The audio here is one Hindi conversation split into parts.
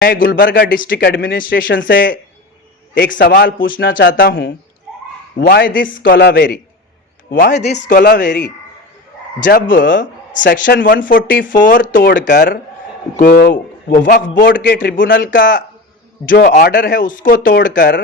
मैं गुलबर्गा डिस्ट्रिक्ट एडमिनिस्ट्रेशन से एक सवाल पूछना चाहता हूँ। Why this Kolaveri? Why this Kolaveri? जब सेक्शन 144 तोड़कर वक्फ बोर्ड के ट्रिब्यूनल का जो ऑर्डर है उसको तोड़कर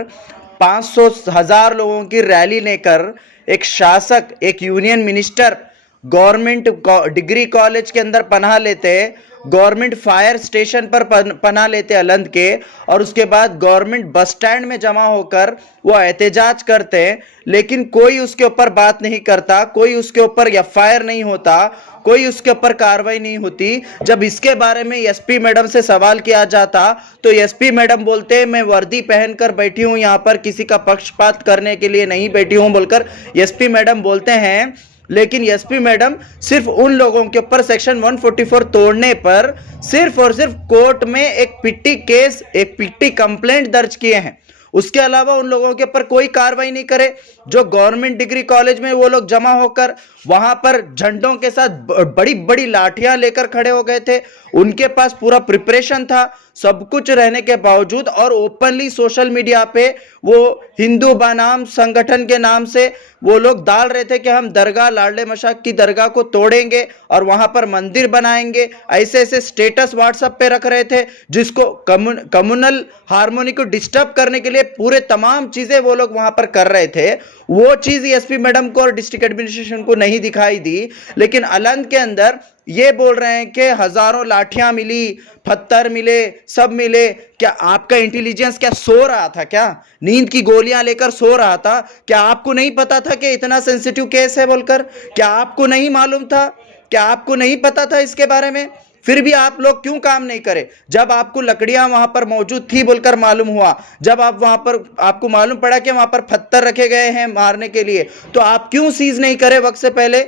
500,000 लोगों की रैली लेकर एक शासक, एक union minister government degree college के अंदर पनाह लेते, गवर्नमेंट फायर स्टेशन पर पनाह लेते अलंद के, और उसके बाद गवर्नमेंट बस स्टैंड में जमा होकर वो एहतजाज करते, लेकिन कोई उसके ऊपर बात नहीं करता, कोई उसके ऊपर एफआईआर नहीं होता, कोई उसके ऊपर कार्रवाई नहीं होती। जब इसके बारे में एसपी मैडम से सवाल किया जाता तो एसपी मैडम बोलते मैं वर्दी पहनकर बैठी हूं, यहां पर किसी का पक्षपात करने के लिए नहीं बैठी हूं बोलकर एसपी मैडम बोलते हैं। लेकिन एसपी मैडम सिर्फ उन लोगों के ऊपर सेक्शन 144 तोड़ने पर सिर्फ और सिर्फ कोर्ट में एक पिट्टी केस, एक पिट्टी कंप्लेंट दर्ज किए हैं। उसके अलावा उन लोगों के ऊपर कोई कार्रवाई नहीं करे जो गवर्नमेंट डिग्री कॉलेज में वो लोग जमा होकर वहां पर झंडों के साथ बड़ी बड़ी लाठियां लेकर खड़े हो गए थे। उनके पास पूरा प्रिपरेशन था, सब कुछ रहने के बावजूद, और ओपनली सोशल मीडिया पे वो हिंदू बनाम संगठन के नाम से वो लोग डाल रहे थे कि हम दरगाह, लाडले मशाक की दरगाह को तोड़ेंगे और वहां पर मंदिर बनाएंगे। ऐसे ऐसे स्टेटस व्हाट्सएप पे रख रहे थे जिसको कम्युनल हार्मोनी को डिस्टर्ब करने के लिए पूरे तमाम चीजें वो लोग वहां पर कर रहे थे। वो चीज एसपी मैडम को और डिस्ट्रिक्ट एडमिनिस्ट्रेशन को नहीं दिखाई दी, लेकिन अलंद के अंदर ये बोल रहे हैं कि हजारों लाठियां मिली, पत्थर मिले, सब मिले। क्या आपका इंटेलिजेंस क्या सो रहा था? क्या नींद की गोलियां लेकर सो रहा था? क्या आपको नहीं पता था कि इतना सेंसिटिव केस है बोलकर? क्या आपको नहीं मालूम था? क्या आपको नहीं पता था इसके बारे में? फिर भी आप लोग क्यों काम नहीं करे? जब आपको लकड़ियां वहां पर मौजूद थी बोलकर मालूम हुआ, जब आप वहां पर आपको मालूम पड़ा कि वहां पर पत्थर रखे गए हैं मारने के लिए, तो आप क्यों सीज नहीं करे वक्त से पहले?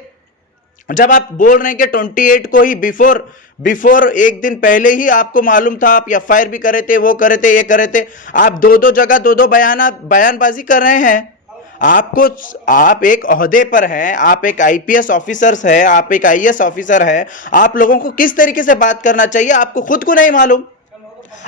जब आप बोल रहे हैं कि 28 को ही बिफोर एक दिन पहले ही आपको मालूम था, आप एफआईआर भी करे थे, वो करे थे, ये करे थे, आप दो जगह दो बयानबाजी कर रहे हैं। आप एक ओहदे पर हैं, आप एक आईपीएस ऑफिसर्स हैं, आप एक आईएएस ऑफिसर हैं, आप लोगों को किस तरीके से बात करना चाहिए आपको खुद को नहीं मालूम?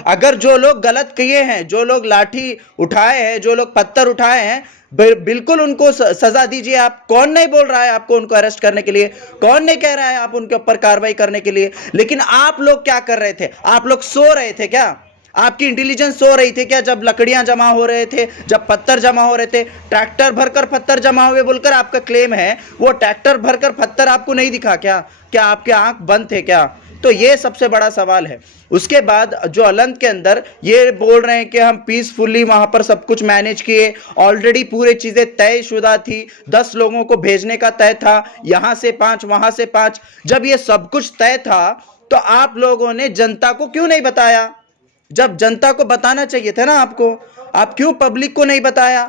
अगर जो लोग गलत किए हैं, जो लोग लाठी उठाए हैं, जो लोग पत्थर उठाए हैं, बिल्कुल उनको सजा दीजिए। आप कौन नहीं बोल रहा है आपको उनको अरेस्ट करने के लिए? कौन नहीं कह रहा है आप उनके ऊपर कार्रवाई करने के लिए? लेकिन आप लोग क्या कर रहे थे? आप लोग सो रहे थे क्या? आपकी इंटेलिजेंस सो रही थी क्या? जब लकड़ियां जमा हो रहे थे, जब पत्थर जमा हो रहे थे, ट्रैक्टर भरकर पत्थर जमा हुए बोलकर आपका क्लेम है, वो ट्रैक्टर भरकर पत्थर आपको नहीं दिखा क्या? क्या आपके आंख बंद थे क्या? तो ये सबसे बड़ा सवाल है। उसके बाद जो अलंद के अंदर ये बोल रहे हैं कि हम पीसफुली वहां पर सब कुछ मैनेज किए, ऑलरेडी पूरे चीजें तयशुदा थी, 10 लोगों को भेजने का तय था, यहां से 5, वहां से 5। जब ये सब कुछ तय था तो आप लोगों ने जनता को क्यों नहीं बताया? जब जनता को बताना चाहिए था ना आपको, आप क्यों पब्लिक को नहीं बताया?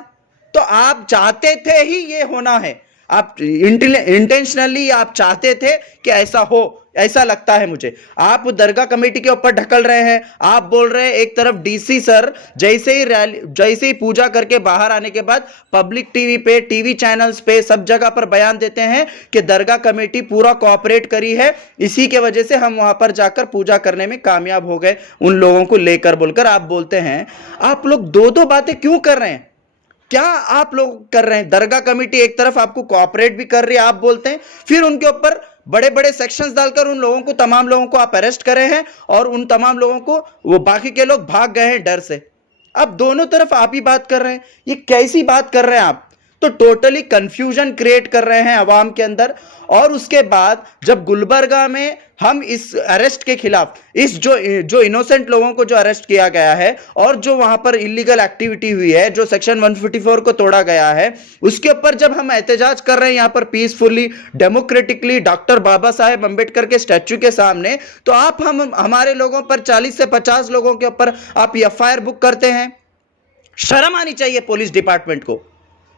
तो आप चाहते थे ही ये होना है, आप इंटेंशनली आप चाहते थे कि ऐसा हो, ऐसा लगता है मुझे। आप दरगाह कमेटी के ऊपर ढकल रहे हैं। आप बोल रहे हैं एक तरफ डीसी सर जैसे ही पूजा करके बाहर आने के बाद पब्लिक टीवी पे, टीवी चैनल्स पे, सब जगह पर बयान देते हैं कि दरगाह कमेटी पूरा कोऑपरेट करी है, इसी के वजह से हम वहां पर जाकर पूजा करने में कामयाब हो गए उन लोगों को लेकर बोलकर आप बोलते हैं। आप लोग दो बातें क्यों कर रहे हैं? क्या आप लोग कर रहे हैं? दरगाह कमेटी एक तरफ आपको कोऑपरेट भी कर रही है, आप बोलते हैं, फिर उनके ऊपर बड़े बड़े सेक्शंस डालकर उन लोगों को, तमाम लोगों को आप अरेस्ट करे हैं, और उन तमाम लोगों को वो बाकी के लोग भाग गए हैं डर से। अब दोनों तरफ आप ही बात कर रहे हैं, ये कैसी बात कर रहे हैं आप? तो टोटली कंफ्यूजन क्रिएट कर रहे हैं अवाम के अंदर। और उसके बाद जब गुलबर्गा में हम इस अरेस्ट के खिलाफ, इस जो इनोसेंट लोगों को जो अरेस्ट किया गया है और जो वहां पर इलीगल एक्टिविटी हुई है, जो सेक्शन 144 को तोड़ा गया है, उसके ऊपर जब हम एहतजाज कर रहे हैं यहां पर peacefully, democratically, doctor Baba Saheb Ambedkar के स्टैच्यू के सामने, तो आप हमारे लोगों पर 40 से 50 लोगों के ऊपर आप एफआईआर बुक करते हैं। शर्म आनी चाहिए पुलिस डिपार्टमेंट को।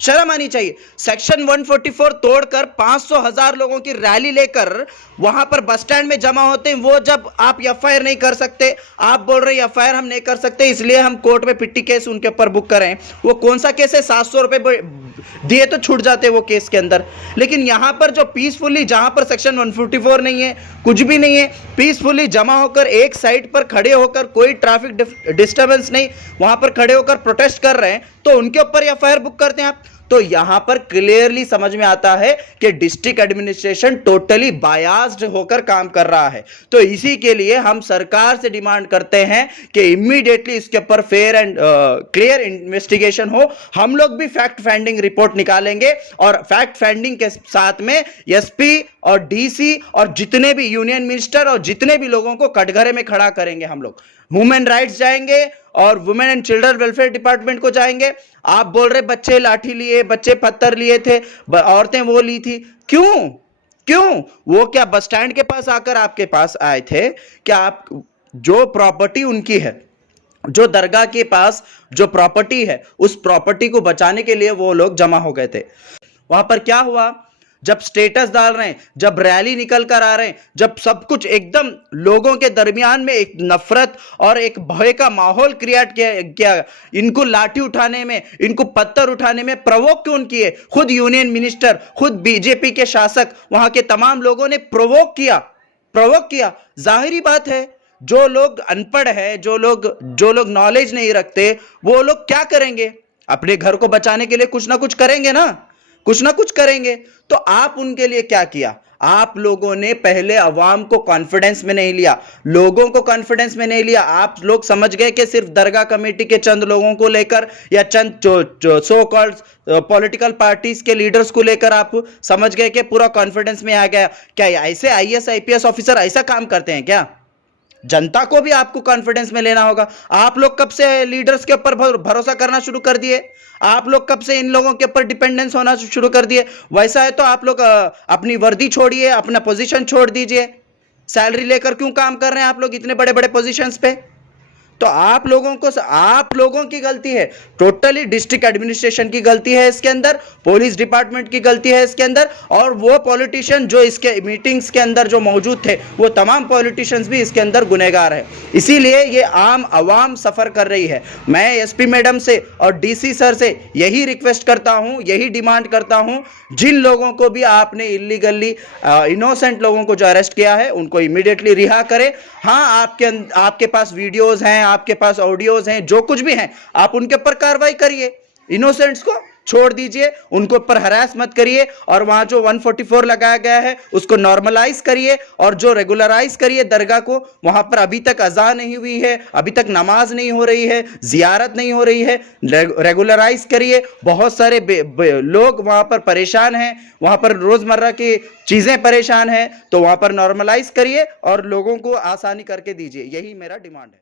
शर्म आनी चाहिए। सेक्शन 144 तोड़कर 500,000 लोगों की रैली लेकर वहां पर बस स्टैंड में जमा होते हैं, वो जब आप एफआईआर नहीं कर सकते, आप बोल रहे हैं एफआईआर हम नहीं कर सकते इसलिए हम कोर्ट में पिट्टी केस उनके ऊपर बुक करें। वो कौन सा केस है? 700 रुपए दिए तो छूट जाते वो केस के अंदर। लेकिन यहां पर जो पीसफुली, जहां पर सेक्शन 144 नहीं है, कुछ भी नहीं है, पीसफुली जमा होकर एक साइड पर खड़े होकर, कोई ट्रैफिक डिस्टर्बेंस नहीं, वहां पर खड़े होकर प्रोटेस्ट कर रहे हैं, तो उनके ऊपर एफआईआर बुक करते हैं आप। तो यहां पर क्लियरली समझ में आता है कि डिस्ट्रिक्ट एडमिनिस्ट्रेशन टोटली बायास्ड होकर काम कर रहा है। तो इसी के लिए हम सरकार से डिमांड करते हैं कि इमीडिएटली इसके ऊपर फेयर एंड क्लियर इन्वेस्टिगेशन हो। हम लोग भी फैक्ट फाइंडिंग रिपोर्ट निकालेंगे और फैक्ट फाइंडिंग के साथ में एसपी और डीसी और जितने भी यूनियन मिनिस्टर और जितने भी लोगों को कटघरे में खड़ा करेंगे। हम लोग ह्यूमन राइट्स जाएंगे और women and children welfare department को जाएंगे। आप बोल रहे बच्चे लाठी लिए, बच्चे पत्थर लिए थे, औरतें वो ली थी, क्यों वो क्या बस स्टैंड के पास आकर आपके पास आए थे? क्या आप जो प्रॉपर्टी उनकी है, जो दरगाह के पास जो प्रॉपर्टी है, उस प्रॉपर्टी को बचाने के लिए वो लोग जमा हो गए थे? वहां पर क्या हुआ? जब स्टेटस डाल रहे हैं, जब रैली निकल कर आ रहे हैं, जब सब कुछ एकदम लोगों के दरमियान में एक नफरत और एक भय का माहौल क्रिएट किया, इनको लाठी उठाने में, इनको पत्थर उठाने में प्रोवोक क्यों किए? खुद यूनियन मिनिस्टर, खुद बीजेपी के शासक, वहां के तमाम लोगों ने प्रोवोक किया। जाहिर बात है, जो लोग अनपढ़ है, जो लोग नॉलेज नहीं रखते, वो लोग क्या करेंगे? अपने घर को बचाने के लिए कुछ ना कुछ करेंगे ना, कुछ ना कुछ करेंगे। तो आप उनके लिए क्या किया? आप लोगों ने पहले अवाम को कॉन्फिडेंस में नहीं लिया, लोगों को कॉन्फिडेंस में नहीं लिया। आप लोग समझ गए कि सिर्फ दरगाह कमेटी के चंद लोगों को लेकर या चंद जो सो कॉल्ड पॉलिटिकल पार्टीज के लीडर्स को लेकर आप समझ गए कि पूरा कॉन्फिडेंस में आ गया। क्या ऐसे आईएएस आईपीएस ऑफिसर ऐसा काम करते हैं क्या? जनता को भी आपको कॉन्फिडेंस में लेना होगा। आप लोग कब से लीडर्स के ऊपर भरोसा करना शुरू कर दिए? आप लोग कब से इन लोगों के ऊपर डिपेंडेंस होना शुरू कर दिए? वैसा है तो आप लोग अपनी वर्दी छोड़िए, अपना पोजीशन छोड़ दीजिए। सैलरी लेकर क्यों काम कर रहे हैं आप लोग इतने बड़े बड़े पोजीशंस पे? तो आप लोगों की गलती है, टोटली डिस्ट्रिक्ट एडमिनिस्ट्रेशन की गलती है इसके अंदर, पुलिस डिपार्टमेंट की गलती है इसके अंदर, और वो पॉलिटिशियन जो इसके मीटिंग्स के अंदर जो मौजूद थे, वो तमाम पॉलिटिशियंस भी इसके अंदर गुनहगार है। इसीलिए ये आम आवाम सफ़र कर रही है। मैं एसपी मैडम से और डीसी सर से यही रिक्वेस्ट करता हूँ, यही डिमांड करता हूँ, जिन लोगों को भी आपने इलीगली इनोसेंट लोगों को जो अरेस्ट किया है, उनको इमीडिएटली रिहा करें। हाँ, आपके पास वीडियोज़ हैं, आपके पास ऑडियोज हैं, जो कुछ भी हैं, आप उनके ऊपर कार्रवाई करिए। इनोसेंट्स को छोड़ दीजिए, उनको ऊपर हरास मत करिए, और वहां जो 144 लगाया गया है उसको नॉर्मलाइज करिए और जो रेगुलराइज करिए दरगाह को। वहां पर अभी तक अज़ान नहीं हुई है, अभी तक नमाज नहीं हो रही है, जियारत नहीं हो रही है, रेगुलराइज करिए। बहुत सारे लोग वहां पर परेशान हैं, वहां पर रोजमर्रा की चीजें परेशान हैं, तो वहां पर नॉर्मलाइज करिए और लोगों को आसानी करके दीजिए। यही मेरा डिमांड है।